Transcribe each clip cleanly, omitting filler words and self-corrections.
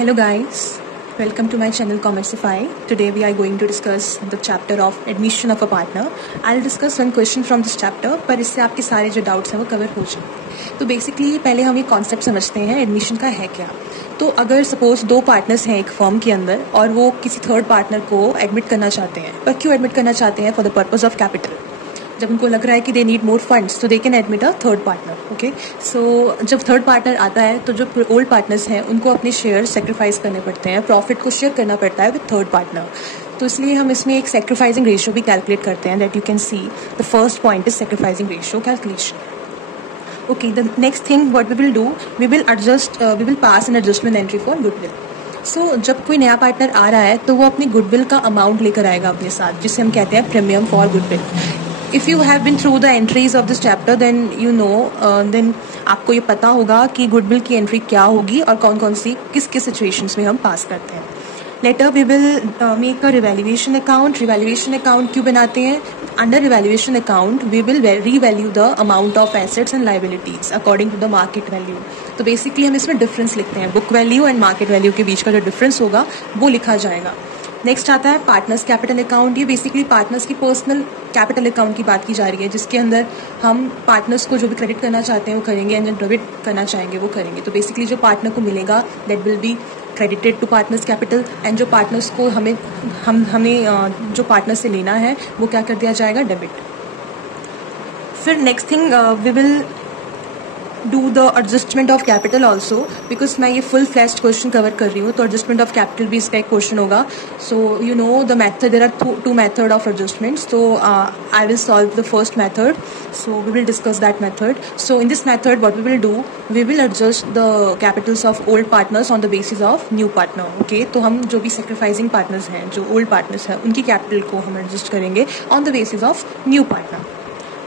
Hello guys, welcome to my channel Commerceify. Today we are going to discuss the chapter of admission of a partner. I'll discuss one question from this chapter, पर इससे आपके सारे जो doubts हैं वो cover हो जाएंगे. तो basically पहले हम ये concept समझते हैं admission का है क्या. तो अगर suppose दो partners हैं एक firm के अंदर और वो किसी third partner को admit करना चाहते हैं, पर क्यों admit करना चाहते हैं? For the purpose of capital. जब उनको लग रहा है कि दे नीड मोर फंड्स तो they can admit a third partner. Okay, so जब थर्ड पार्टनर आता है तो जो ओल्ड पार्टनर्स हैं उनको अपने शेयर सेक्रीफाइस करने पड़ते हैं, प्रॉफिट को शेयर करना पड़ता है विद थर्ड पार्टनर. तो इसलिए हम इसमें एक सेक्रीफाइसिंग रेशियो भी कैलकुलेट करते हैं. That you can see the first point is sacrificing ratio calculation. Okay, the next thing what we will do, we will pass an adjustment entry for goodwill. So जब कोई नया partner आ रहा है तो वो अपनी गुडविल का अमाउंट लेकर आएगा अपने साथ, जिसे हम कहते हैं premium for goodwill. If you have been through the entries of this chapter, then you know, then आपको ये पता होगा कि गुडविल की एंट्री क्या होगी और कौन कौन सी किस किस सिचुएशंस में हम पास करते हैं. Later we will make a revaluation account. Revaluation account क्यों बनाते हैं? Under revaluation account we will revalue the amount of assets and liabilities according to the market value. तो बेसिकली हम इसमें डिफरेंस लिखते हैं. Book value and market value के बीच का जो डिफरेंस होगा वो लिखा जाएगा. नेक्स्ट आता है पार्टनर्स कैपिटल अकाउंट. ये बेसिकली पार्टनर्स की पर्सनल कैपिटल अकाउंट की बात की जा रही है, जिसके अंदर हम पार्टनर्स को जो भी क्रेडिट करना चाहते हैं वो करेंगे एंड जो डेबिट करना चाहेंगे वो करेंगे. तो बेसिकली जो पार्टनर को मिलेगा that will be credited to partners capital and जो पार्टनर्स को हमें जो पार्टनर से लेना है वो क्या कर दिया जाएगा, डेबिट. फिर next thing we will do the adjustment of capital also, because मैं ये फुल फ्लैश्ड क्वेश्चन कवर कर रही हूँ तो एडजस्टमेंट ऑफ कैपिटल भी इसका एक क्वेश्चन होगा. So you know the method, there are two method of adjustments. तो I will solve the first method, so we will discuss that method. So in this method what we will do, we will adjust the capitals of old partners on the basis of new partner. Okay, तो हम जो भी sacrificing partners हैं, जो old partners हैं, उनकी capital को हम एडजस्ट करेंगे on the basis of new partner.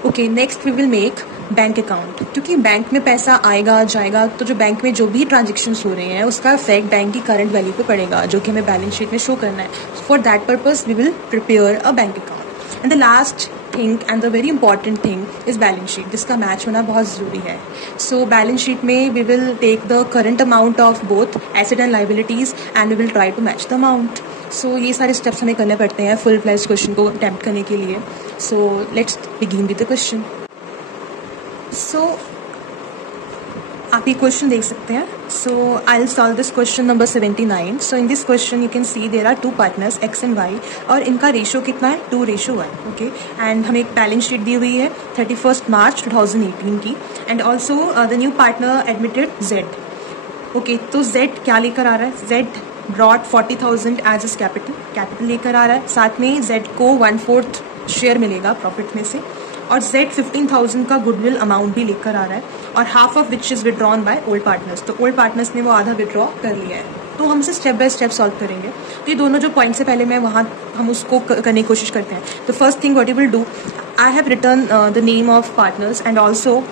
Okay, next we will make bank account. क्योंकि बैंक में पैसा आएगा जाएगा तो जो बैंक में जो भी ट्रांजेक्शन्स हो रहे हैं उसका इफेक्ट बैंक की करंट वैल्यू पे पड़ेगा, जो कि हमें बैलेंस शीट में शो करना है. For that purpose we will prepare a bank account. And the last thing and the very important thing is balance sheet, जिसका मैच होना बहुत ज़रूरी है. सो बैलेंस शीट में we will take the current amount of both asset and liabilities and we will try to match the amount. So ये सारे steps हमें करने पड़ते हैं फुल फ्लैश्ड क्वेश्चन को अटेम्प्ट करने के लिए. सो let's begin with the question. So आप ये क्वेश्चन देख सकते हैं. So I will solve this question number 79. So in this question you can see there are two partners X and Y और इनका रेशो कितना है, 2:1. ओके, एंड हमें एक बैलेंस शीट दी हुई है 31 मार्च 2018 की. And also the new partner admitted Z. Okay, तो जेड क्या लेकर आ रहा है? Z brought 40,000 as is capital लेकर आ रहा है. साथ में जेड को 1/4 शेयर मिलेगा प्रॉफिट में से, और Z 15,000 का गुडविल अमाउंट भी लेकर आ रहा है, और half of which is withdrawn by old partners. तो ओल्ड पार्टनर्स ने वो आधा विड्रॉ कर लिया है. तो हम इसे स्टेप बाय स्टेप सॉल्व करेंगे. तो ये दोनों जो पॉइंट से पहले मैं वहाँ हम उसको करने की कोशिश करते हैं. तो first thing what you will do, I have return the name of partners and also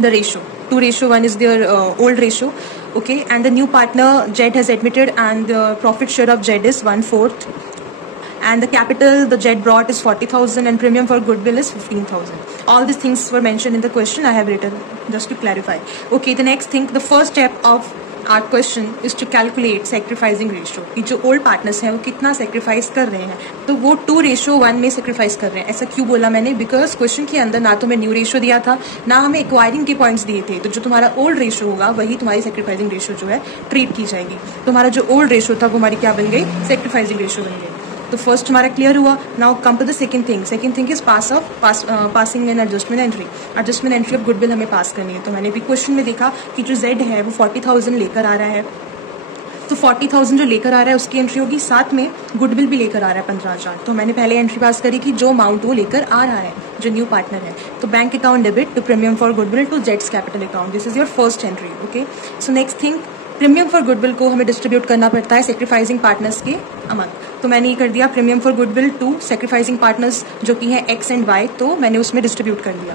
the ratio. 2:1 is their old ratio. Okay, and the new partner Z has admitted and the profit share of Z is 1/4. And the capital the Z brought is 40,000 and premium for goodwill is 15,000. All these things were mentioned in the question. I have written just to clarify. Okay, the next thing, the first step of our question is to calculate sacrificing ratio. कि जो old partners हैं वो कितना sacrifice कर रहे हैं. तो वो 2:1 में sacrifice कर रहे हैं. ऐसा क्यों बोला मैंने? Because question के अंदर ना तो मैं new ratio दिया था, ना हमें acquiring के points दिए थे. तो जो तुम्हारा old ratio होगा वही तुम्हारी sacrificing ratio जो है treat की जाएगी. तुम्हारा जो old ratio था वो हमारी क्या बन गई, sacrificing ratio बन गई. तो फर्स्ट हमारा क्लियर हुआ. Now come to the second thing. Second thing is passing an adjustment entry. Adjustment entry of goodwill हमें पास करनी है. तो मैंने भी क्वेश्चन में देखा कि जो जेड है वो 40,000 लेकर आ रहा है. तो 40,000 जो लेकर आ रहा है उसकी एंट्री होगी, साथ में गुडविल भी लेकर आ रहा है 15,000. तो मैंने पहले एंट्री पास करी कि जो अमाउंट वो लेकर आ रहा है जो न्यू पार्टनर है. तो bank account debit to premium for goodwill to जेड्स capital account. This is your first entry. Okay, so next thing, premium for goodwill को हमें डिस्ट्रीब्यूट करना पड़ता है सेक्रीफाइसिंग पार्टनर्स के अमंग. तो मैंने ये कर दिया premium for goodwill to sacrificing partners जो कि हैं एक्स एंड वाई. तो मैंने उसमें डिस्ट्रीब्यूट कर दिया.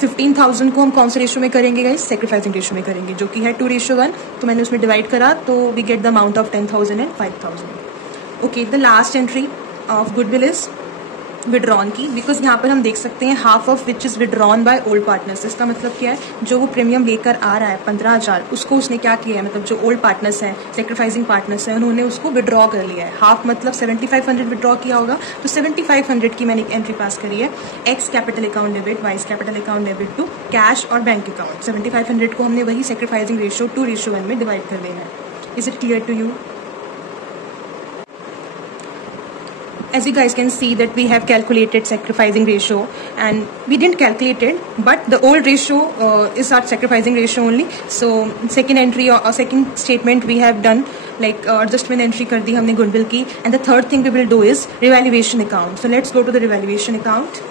15,000 को हम कौन से रेशो में करेंगे गाइस? सेक्रीफाइसिंग रेशो में करेंगे, जो कि है 2:1. तो मैंने उसमें डिवाइड करा तो we get the amount of 10,000 and 5,000. Okay, the last entry of goodwill is withdrawn की, बिकॉज यहाँ पर हम देख सकते हैं half of which is withdrawn by old partners. इसका मतलब क्या है, जो वो प्रीमियम लेकर आ रहा है 15,000, उसको उसने क्या किया है, मतलब जो ओल्ड पार्टनर्स हैं, सेक्रीफाइसिंग पार्टनर्स हैं, उन्होंने उसको विड्रॉ कर लिया है। हाफ मतलब 7500 विड्रॉ किया होगा, तो 7500 की मैंने एक एंट्री पास करी है, X capital account debit, Y's capital account debit to cash और बैंक अकाउंट। 7500 को हमने वही सेक्रीफाइसिंग रेशियो 2:1 में डिवाइड कर देना है। Is it clear to you? As you guys can see that we have calculated sacrificing ratio, and we didn't calculate it, but the old ratio is our sacrificing ratio only. So second entry or second statement we have done, like adjustment entry कर दी हमने goodwill की, and the third thing we will do is revaluation account. So let's go to the revaluation account.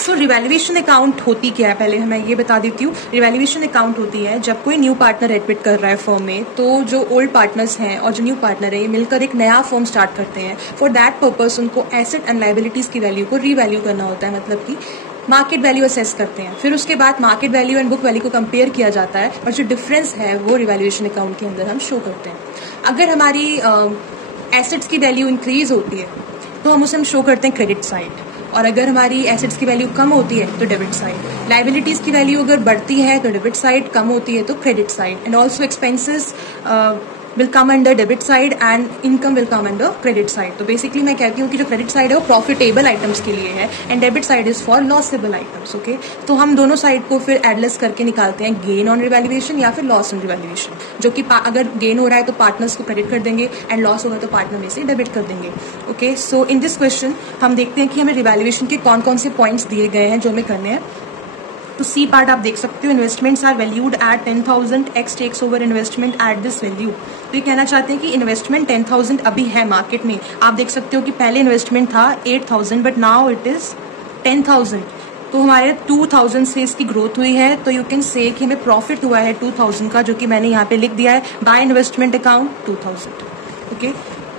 So revaluation account होती क्या है, पहले मैं ये बता देती हूँ। रिवैल्यूएशन अकाउंट होती है जब कोई न्यू पार्टनर एडमिट कर रहा है फर्म में, तो जो ओल्ड पार्टनर्स हैं और जो न्यू पार्टनर है, ये मिलकर एक नया फर्म स्टार्ट करते हैं। फॉर दैट पर्पस उनको एसेट एंड लायबिलिटीज की वैल्यू को रीवैल्यू करना होता है, मतलब कि मार्केट वैल्यू असेस करते हैं। फिर उसके बाद market value and book value को कंपेयर किया जाता है, और जो डिफरेंस है वो रिवैल्यूएशन अकाउंट के अंदर हम शो करते हैं। अगर हमारी एसेट्स की वैल्यू इंक्रीज होती है तो हम उसे हम शो करते हैं क्रेडिट साइड, और अगर हमारी एसेट्स की वैल्यू कम होती है तो डेबिट साइड। लायबिलिटीज की वैल्यू अगर बढ़ती है तो डेबिट साइड, कम होती है तो credit side. And also expenses will come under debit side and income will come under credit side. तो बेसिकली मैं कहती हूँ कि जो क्रेडिट साइड है वो प्रॉफिटेबल आइटम्स के लिए है, and debit side is for losable items. Okay, तो हम दोनों साइड को फिर एडलेस करके निकालते हैं, गेन ऑन रिवैल्यूएशन या फिर लॉस ऑन रिवैल्यूएशन। जो कि अगर गेन हो रहा है तो पार्टनर्स को क्रेडिट कर देंगे, एंड लॉस होगा तो पार्टनर में से डेबिट कर देंगे। Okay, so in this question हम देखते हैं कि हमें रिवैल्यूएशन के कौन कौन से पॉइंट्स दिए गए हैं जो हमें करने हैं। तो सी पार्ट आप देख सकते हो, investments are valued at 10,000, X takes over investment at this value. तो ये कहना चाहते हैं कि इन्वेस्टमेंट 10,000 अभी है मार्केट में। आप देख सकते हो कि पहले इन्वेस्टमेंट था 8,000, बट नाउ इट इज 10,000। तो हमारे 2,000 से इसकी ग्रोथ हुई है, तो यू कैन से कि हमें प्रॉफिट हुआ है 2,000 का, जो कि मैंने यहाँ पे लिख दिया है by investment account 2,000। Okay,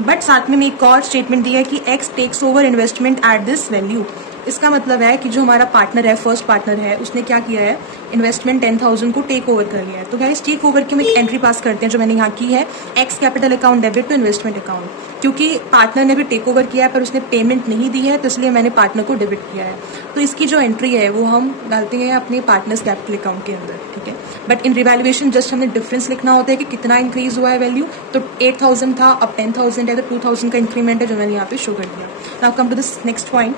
but साथ में एक और स्टेटमेंट दिया है कि X takes over investment at this value. इसका मतलब है कि जो हमारा पार्टनर है, फर्स्ट पार्टनर है, उसने क्या किया है, इन्वेस्टमेंट 10,000 को टेक ओवर कर लिया है। तो गाइस टेक ओवर की हम एक एंट्री पास करते हैं जो मैंने यहाँ की है, X capital account debit to investment account. क्योंकि पार्टनर ने भी टेक ओवर किया है पर उसने पेमेंट नहीं दी है, तो इसलिए मैंने पार्टनर को डेबिट किया है। तो इसकी जो एंट्री है वो हम डालते हैं अपने पार्टनर्स कैपिटल अकाउंट के अंदर, ठीक है। बट इन रिवैल्यूएशन जस्ट हमने डिफरेंस लिखना होता है कि कितना इंक्रीज हुआ है वैल्यू। तो 8,000 था, अब 10,000 है, तो 2,000 का इंक्रीमेंट है जो मैंने यहाँ पे शो कर दिया। Now come to this next point.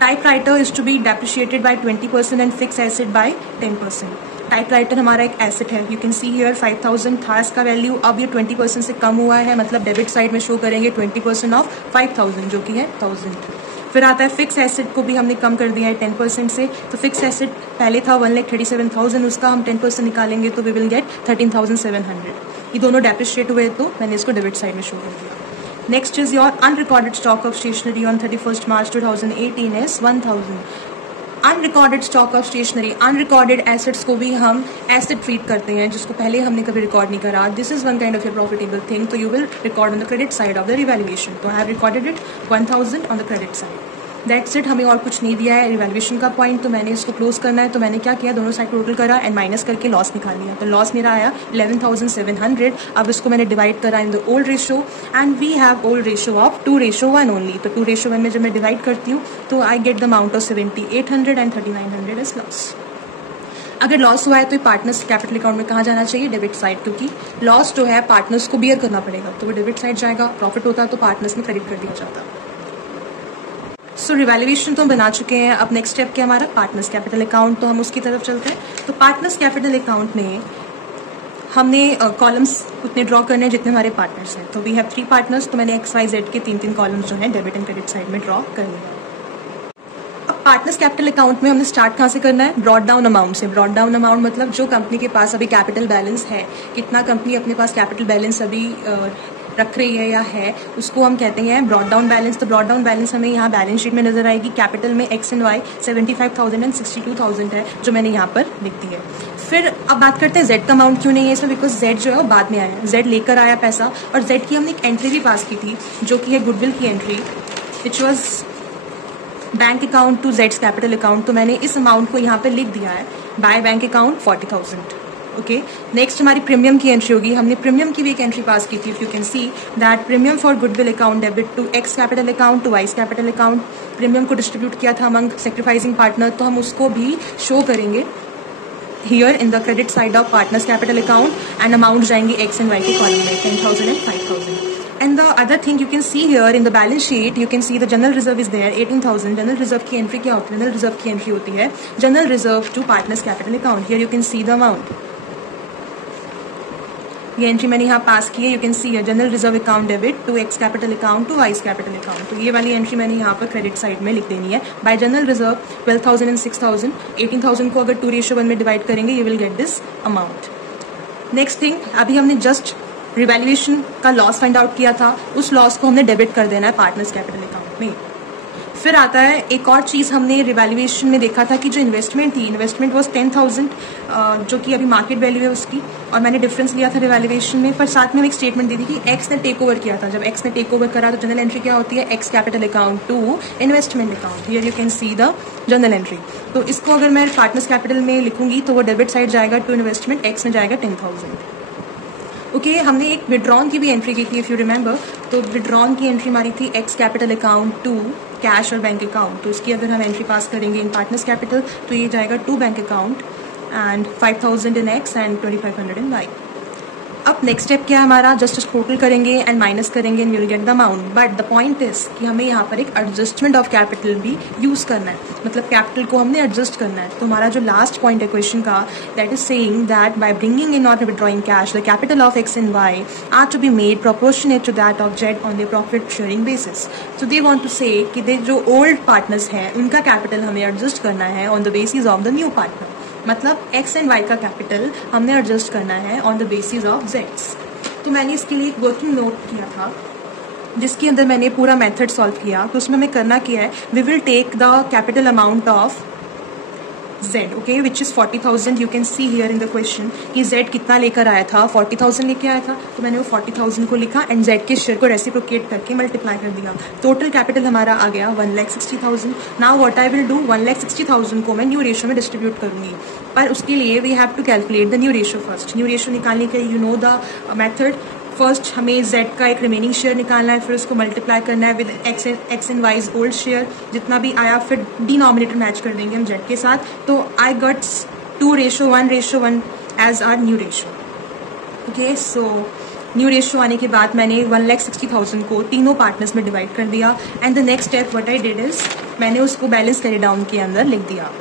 Typewriter is to be depreciated by 20% and fix asset by 10%। Typewriter हमारा एक एसेट है, यू कैन सी हियर 5,000 था इसका वैल्यू, अब ये 20% से कम हुआ है, मतलब डेबिट साइड में शो करेंगे 20% ऑफ 5,000 जो कि है 1,000। फिर आता है फिक्स एसेट को भी हमने कम कर दिया है 10% से। तो फिक्स एसेट पहले था 1,37,000, उसका हम 10% निकालेंगे तो वी विल गेट 13,700। ये दोनों डेप्रिशिएट हुए तो मैंने इसको डेबिट साइड में शो कर दिया। Next is your unrecorded stock of stationery on 31st March 2018 is 1,000. Unrecorded stock of stationery, unrecorded assets को भी हम एसेट ट्रीट करते हैं जिसको पहले हमने कभी रिकॉर्ड नहीं करा। This is one kind of a profitable thing, तो you will record on the credit side of the revaluation. तो I have recorded it 1,000 on the credit side. That's it, हमें और कुछ नहीं दिया है रिवैल्यूएशन का पॉइंट, तो मैंने इसको क्लोज करना है। तो मैंने क्या किया, दोनों साइड टोटल करा एंड माइनस करके लॉस निकाल लिया। तो लॉस मेरा आया 11,700। अब इसको मैंने डिवाइड करा in the old ratio, and we have old ratio of 2:1 only. तो 2:1 में जब मैं डिवाइड करती हूँ तो I get the amount of 7,800 and 3,900 is loss. अगर लॉस हुआ है तो पार्टनर्स कैपिटल अकाउंट में कहाँ जाना चाहिए, डेबिट साइड, क्योंकि लॉस जो है पार्टनर्स को बियर करना पड़ेगा, तो वो डेबिट साइड जाएगा। प्रॉफिट होता तो पार्टनर्स में क्रेडिट कर दिया जाता। सो रिवैल्यूएशन तो हम बना चुके हैं। अब नेक्स्ट स्टेप क्या हमारा, पार्टनर्स कैपिटल अकाउंट, तो हम उसकी तरफ चलते हैं। तो पार्टनर्स कैपिटल अकाउंट में हमने कॉलम्स उतने ड्रॉ करने हैं जितने हमारे पार्टनर्स हैं। तो वी हैव 3 पार्टनर्स, तो मैंने XYZ के 3-3 कॉलम्स जो हैं डेबिट एंड क्रेडिट साइड में ड्रॉ कर लिए। अब पार्टनर्स कैपिटल अकाउंट में हमने स्टार्ट कहाँ से करना है, ब्रॉड डाउन अमाउंट से। ब्रॉड डाउन अमाउंट मतलब जो कंपनी के पास अभी कैपिटल बैलेंस है, कितना कंपनी अपने पास कैपिटल बैलेंस अभी रख रही है या है, उसको हम कहते हैं ब्रॉड डाउन बैलेंस। तो ब्रॉड डाउन बैलेंस हमें यहाँ बैलेंस शीट में नजर आएगी। कैपिटल में X एंड Y 75,000 एंड 62,000 है जो मैंने यहाँ पर लिख दी है। फिर अब बात करते हैं Z का अमाउंट क्यों नहीं है इसमें, बिकॉज Z जो है वो बाद में आया, Z लेकर आया पैसा। और Z की हमने एक एंट्री भी पास की थी जो कि है गुडविल की entry, which was bank account to Z capital account. तो मैंने इस अमाउंट को यहाँ पे लिख दिया है by bank account 40,000। Okay, next हमारी प्रीमियम की एंट्री होगी। हमने प्रीमियम की भी एक एंट्री पास की थी। If you can see that premium for goodwill account debit to X capital account to Y's capital account, premium को डिस्ट्रीब्यूट किया था अमंग सेक्रीफाइसिंग पार्टनर, तो हम उसको भी शो करेंगे here in the credit side of partners capital account and amount जाएंगे x and Y के कॉलम में 10,000 and 5,000. And the other thing you can see here in the balance sheet, you can see the general reserve is there 18,000. General reserve की entry क्या होती है? General reserve की entry होती है general reserve to partners capital account. Here you can see the amount, ये entry मैंने यहाँ पास की है। यू कैन सी है general reserve account debit to X capital account to Y's capital account, तो ये वाली एंट्री मैंने यहाँ पर क्रेडिट साइड में लिख देनी है। बाय जनरल रिजर्व 12,000 and 6,000, 18,000 को अगर 2:1 में डिवाइड करेंगे you will get this amount. Next thing, अभी हमने जस्ट रिवैल्यूएशन का लॉस फाइंड आउट किया था, उस लॉस को हमने डेबिट कर देना है पार्टनर्स कैपिटल अकाउंट में। फिर आता है एक और चीज़, हमने रिवैल्यूएशन में देखा था कि जो इन्वेस्टमेंट थी, इन्वेस्टमेंट वॉज 10,000 जो कि अभी मार्केट वैल्यू है उसकी, और मैंने डिफरेंस लिया था रिवैल्यूएशन में। पर साथ में हम एक स्टेटमेंट दी थी कि एक्स ने टेक ओवर किया था। जब एक्स ने टेक ओवर करा तो जनरल एंट्री क्या होती है? X capital account to investment account. Here you can see the general entry. तो इसको अगर मैं पार्टनर्स कैपिटल में लिखूंगी तो वो डेबिट साइड जाएगा टू इन्वेस्टमेंट, एक्स में जाएगा 10,000। ओके, हमने एक विड्रॉन की भी एंट्री की थी इफ यू रिमेंबर। तो विड्रॉन की एंट्री हमारी थी X capital account to cash और बैंक अकाउंट, तो इसकी अगर हम एंट्री पास करेंगे इन पार्टनर्स कैपिटल तो ये जाएगा to bank account and 5,000 in X and 2,500 in Y. अब नेक्स्ट स्टेप क्या है हमारा? जस्ट टोटल करेंगे एंड माइनस करेंगे and we will get the amount. But the point is कि हमें यहाँ पर एक एडजस्टमेंट ऑफ कैपिटल भी यूज करना है, मतलब कैपिटल को हमने एडजस्ट करना है। तो हमारा जो लास्ट पॉइंट है क्वेश्चन का, that is saying that by bringing in और withdrawing cash the capital of X and Y are to be made proportionate to that of Z on the profit sharing basis. So they want to say कि दे जो old partners हैं उनका capital हमें adjust करना है on the basis of the new partner, मतलब x and Y का capital हमने एडजस्ट करना है on the basis of Jades. तो मैंने इसके लिए एक वर्किंग नोट किया था जिसके अंदर मैंने पूरा मेथड सॉल्व किया। तो उसमें हमें करना क्या है, we will take the capital amount of Z, okay, which is 40,000. You can see here in the question कि Z कितना लेकर आया था? 40,000 लेके आया था, तो मैंने वो 40,000 को लिखा एंड Z के शेयर को रेसिप्रोकेट करके मल्टीप्लाई कर दिया। टोटल कैपिटल हमारा आ गया 1,60,000। Now what I will do, 1,60,000 को मैं न्यू रेशियो में डिस्ट्रीब्यूट करूंगी, पर उसके लिए we have to calculate the new ratio first. New ratio निकालने के you know the method. First हमें Z का एक रिमेनिंग शेयर निकालना है, फिर उसको मल्टीप्लाई करना है with x and wise old share, जितना भी आया फिर डिनोमिनेटर मैच कर देंगे हम Z के साथ। तो I gets 2:1:1 as our new ratio. Okay, so new ratio आने के बाद मैंने 1,60,000 को तीनों पार्टनर्स में डिवाइड कर दिया and the next step what I did is मैंने उसको बैलेंस कैरी डाउन के अंदर लिख दिया।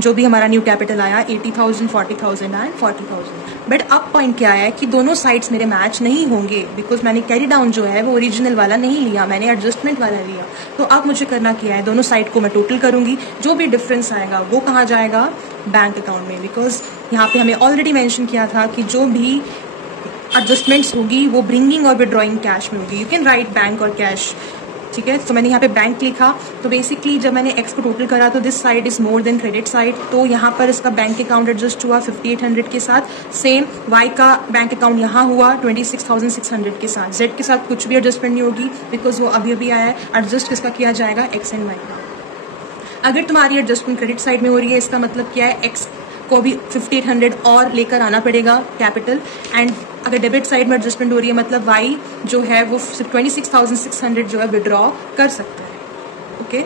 जो भी हमारा न्यू कैपिटल आया 80,000, 40,000 एंड 40,000। बट अब पॉइंट क्या है कि दोनों साइड्स मेरे मैच नहीं होंगे बिकॉज मैंने कैरी डाउन जो है वो ओरिजिनल वाला नहीं लिया, मैंने एडजस्टमेंट वाला लिया। तो अब मुझे करना क्या है, दोनों साइड को मैं टोटल करूंगी, जो भी डिफरेंस आएगा वो कहाँ जाएगा? बैंक अकाउंट में। बिकॉज यहाँ पे हमें ऑलरेडी मेंशन किया था कि जो भी एडजस्टमेंट्स होगी वो ब्रिंगिंग और विड्रॉइंग कैश में होगी। यू कैन राइट बैंक और कैश, ठीक है। तो मैंने यहाँ पे बैंक लिखा। तो बेसिकली जब मैंने एक्स को टोटल करा तो this side is more than credit side, तो यहाँ पर इसका बैंक अकाउंट एडजस्ट हुआ 5,800 के साथ। सेम वाई का बैंक अकाउंट यहाँ हुआ 26,600 के साथ। जेड के साथ कुछ भी एडजस्टमेंट नहीं होगी बिकॉज वो अभी अभी आया है। एडजस्ट किसका किया जाएगा? एक्स एंड वाई का। अगर तुम्हारी एडजस्टमेंट क्रेडिट साइड में हो रही है इसका मतलब क्या है, एक्स को भी 5,800 और लेकर आना पड़ेगा कैपिटल, एंड अगर डेबिट साइड में एडजस्टमेंट हो रही है मतलब वाई जो है वो 26,600 जो है विड्रॉ कर सकता है। Okay,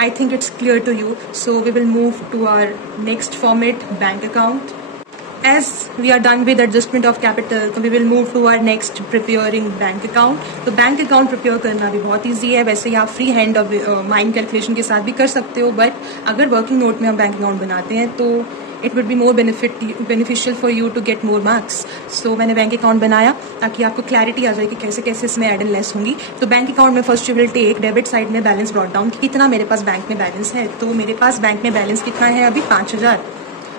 I think it's clear to you. So we will move to our next format, bank account. As we are done with adjustment of capital, so we will move to our next preparing bank account. तो bank account prepare करना भी बहुत easy है। वैसे आप free hand और mind calculation के साथ भी कर सकते हो, बट अगर वर्किंग नोट में हम बैंक अकाउंट बनाते हैं तो it would be more beneficial for you to get more marks. So मैंने बैंक अकाउंट बनाया ताकि आपको क्लैरिटी आ जाए कि कैसे कैसे इसमें एड एंड लेस होंगी। तो बैंक अकाउंट में first you will take debit side में बैलेंस ब्रॉट डाउन कि कितना मेरे पास बैंक में बैलेंस है। तो मेरे पास बैंक में बैलेंस कितना है अभी? 5,000।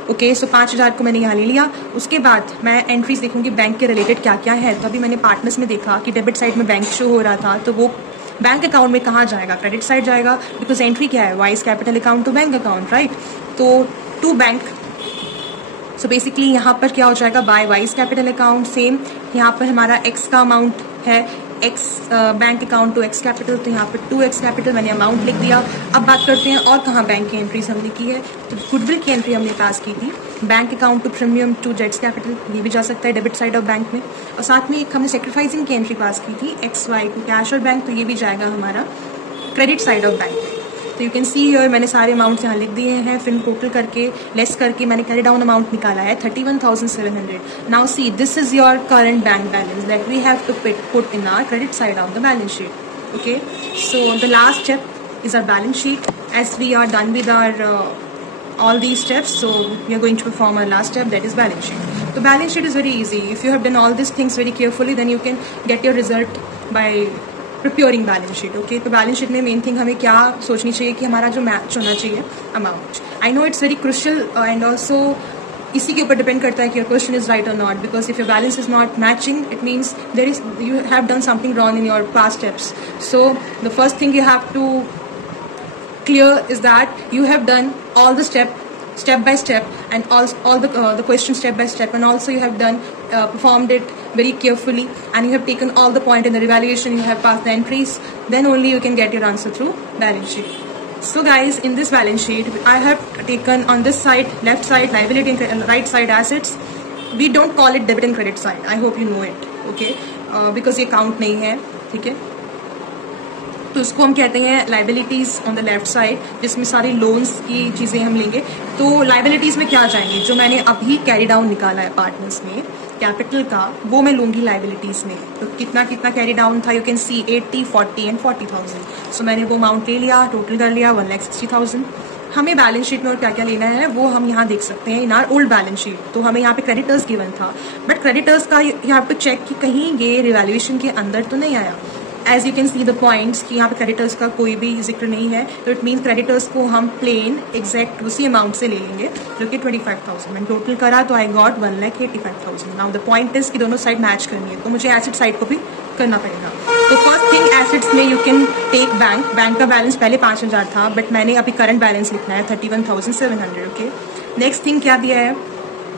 ओके, सो 5,000 को मैंने यहाँ ले लिया। उसके बाद मैं एंट्रीज देखूंगी बैंक के रिलेटेड क्या क्या है। तो अभी मैंने पार्टनर्स में देखा कि डेबिट साइड में बैंक शो हो रहा था, तो वो बैंक अकाउंट में कहाँ जाएगा? क्रेडिट साइड जाएगा, बिकॉज एंट्री क्या है? Y's capital account to bank account, right. तो टू बैंक, सो बेसिकली यहाँ पर क्या हो जाएगा? By Y's capital account. Same यहाँ पर हमारा एक्स का अमाउंट है, X bank account to X capital, तो यहाँ पर 2X कैपिटल मैंने अमाउंट लिख दिया। अब बात करते हैं और कहाँ बैंक की एंट्रीज हमने की है। तो गुडविल की एंट्री हमने पास की थी, bank account to premium to जेट्स कैपिटल, ये भी जा सकता है डेबिट साइड ऑफ बैंक में। और साथ में एक हमने सेक्रीफाइसिंग की एंट्री पास की थी, XY टू कैश और बैंक, तो ये भी जाएगा हमारा क्रेडिट साइड ऑफ बैंक। तो यू कैन सी हियर मैंने सारे अमाउंट्स यहाँ लिख दिए हैं, फिर टोटल करके लेस करके मैंने कैरी डाउन अमाउंट निकाला है 31,700। Now see this is your current bank balance that we have to put in our credit side of the balance sheet. Okay, so the last step is our balance sheet. As we are done with our all these steps, so we are going to perform our last step, that is balance sheet. So balance sheet is very easy. If you have done all these things very carefully, then you can get your result by preparing balance sheet. Okay, तो balance sheet में main thing हमें क्या सोचनी चाहिए कि हमारा जो match होना चाहिए amount. I know it's very crucial and also इसी के ऊपर डिपेंड करता है कि your question is right or not, because if your balance is not matching, it means there is you have done something wrong in your past steps. So the first thing you have to clear is that you have done all the step by step and all the question step by step, and also you have done performed it very carefully, and you have taken all the point in the evaluation, you have passed the entries, then only you can get your answer through balance sheet. So guys, in this balance sheet I have taken on this side, left side liability and right side assets. We don't call it debit and credit side, I hope you know it. Okay, because ये count नहीं है, ठीक है, तो उसको हम कहते हैं liabilities on the left side, जिसमें सारी लोन्स की चीज़ें हम लेंगे। तो लाइबिलिटीज में क्या जाएंगे, जो मैंने अभी कैरी डाउन निकाला है पार्टनर्स में कैपिटल का, वो मैं लूँगी लाइबिलिटीज में। तो कितना कितना कैरी डाउन था, यू कैन सी 80, 40 एंड 40,000। सो मैंने वो अमाउंट ले लिया, टोटल कर लिया 1,60,000। हमें बैलेंस शीट में और क्या क्या लेना है वो हम यहाँ देख सकते हैं in our old balance sheet. तो हमें यहाँ पे क्रेडिटर्स गिवन था, बट क्रेडिटर्स का यू हैव टू चेक कि कहीं ये रिवैल्यूएशन के अंदर तो नहीं आया। As you can see the points कि यहाँ पे क्रेडिटर्स का कोई भी जिक्र नहीं है, तो इट मीन क्रेडिटर्स को हम प्लेन एग्जैक्ट उसी अमाउंट से ले लेंगे जो कि 25,000। मैंने टोटल करा तो I got 1,85,000। Now the point is कि दोनों साइड मैच करनी है, तो मुझे एसेट साइड को भी करना पड़ेगा। तो फर्स्ट थिंग एसेट्स में यू कैन टेक बैंक का बैलेंस पहले 5,000 था, बट मैंने अभी करंट बैलेंस लिखना है 31,700। ओके, नेक्स्ट थिंग क्या दिया है,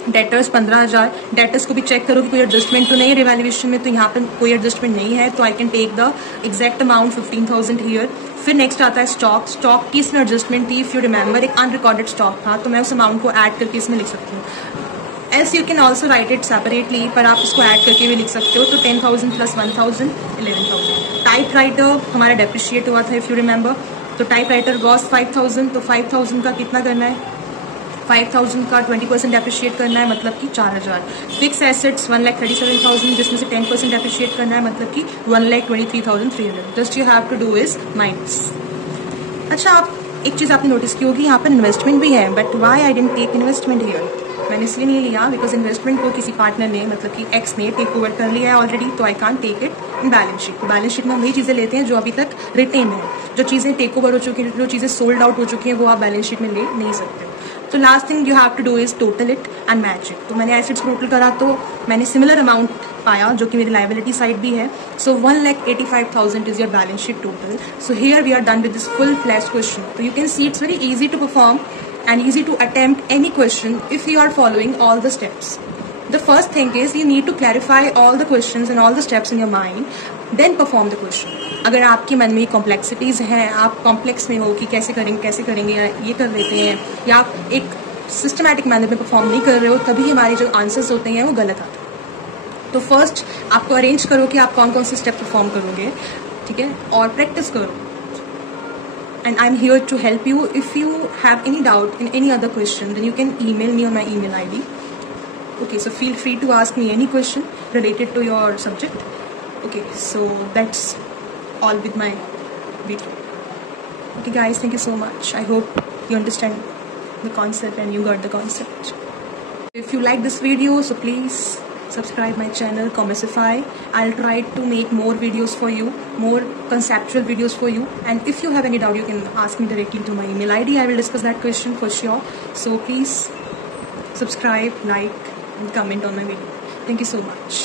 डेटर्स 15,000। डेटर्स को भी चेक करो कि कोई एडजस्टमेंट तो नहीं है रिवैल्यूएशन में, तो यहाँ पर कोई एडजस्टमेंट नहीं है, तो I can take the exact amount 15,000 here. फिर नेक्स्ट आता है स्टॉक की इसमें एडजस्टमेंट थी, इफ यू रिमेंबर एक अनरिकॉर्डेड स्टॉक था, तो मैं उस अमाउंट को ऐड करके इसमें लिख सकती हूँ। Else you can also right it separately, पर आप इसको ऐड करके भी लिख सकते हो। तो 10,000 प्लस 1,000 11,000। टाइप राइटर हमारा डेप्रिशिएट हुआ था इफ यू रिमेंबर, तो टाइप राइटर वॉज 5,000। तो 5,000 का कितना करना है, 5,000 का 20% डेप्रिशिएट करना है, मतलब कि 4,000। फिक्स एसेट्स 1,37,000, जिसमें से 10% डेप्रिशिएट करना है, मतलब कि 1,23,300। Just you have to do is minus. अच्छा, आप एक चीज़ आपने नोटिस की होगी, यहाँ पर इन्वेस्टमेंट भी है, but why I didn't take investment here. मैंने इसलिए नहीं लिया बिकॉज इन्वेस्टमेंट को किसी पार्टनर ने, मतलब कि एक्स ने टेक ओवर कर लिया है ऑलरेडी, तो I can't take it in balance sheet. तो बैलेंस शीट में हम वही चीज़ें लेते हैं जो अभी तक रिटेन है। जो चीज़ें टेक ओवर हो चुकी हैं, जो चीज़ें सोल्ड आउट हो चुकी हैं, वो आप बैलेंस शीट में ले नहीं सकते। तो last thing you have to do is total it and match it. तो मैंने एसेट्स टोटल करा तो मैंने सिमिलर अमाउंट पाया जो कि मेरी लाइबिलिटी साइड भी है। So 1,85,000 is your balance sheet total. So here we are done with this full flash question. तो you can see it's very easy to perform and easy to attempt any question if you are following all the steps. The first thing is you need to clarify all the questions and all the steps in your mind, then perform the question. अगर आपके मन में complexities हैं, आप complex में हो कि कैसे करेंगे या ये कर लेते हैं, या आप एक सिस्टमैटिक मैनर में परफॉर्म नहीं कर रहे हो, तभी हमारे जो आंसर्स होते हैं वो गलत आते हैं। तो फर्स्ट आपको अरेंज करो कि आप कौन कौन से स्टेप परफॉर्म करोगे, ठीक है, और प्रैक्टिस करो। And I'm here to help you. If you have any doubt in any other question, then you can email me on my email ID. Okay, so feel free to ask me any question related to your subject. Okay, so that's all with my video. Okay guys, thank you so much. I hope you understand the concept and you got the concept. If you like this video, so please subscribe my channel Commercify. I'll try to make more videos for you, more conceptual videos for you, and if you have any doubt you can ask me directly to my email ID. I will discuss that question for sure. So please subscribe, like and comment on my video. Thank you so much.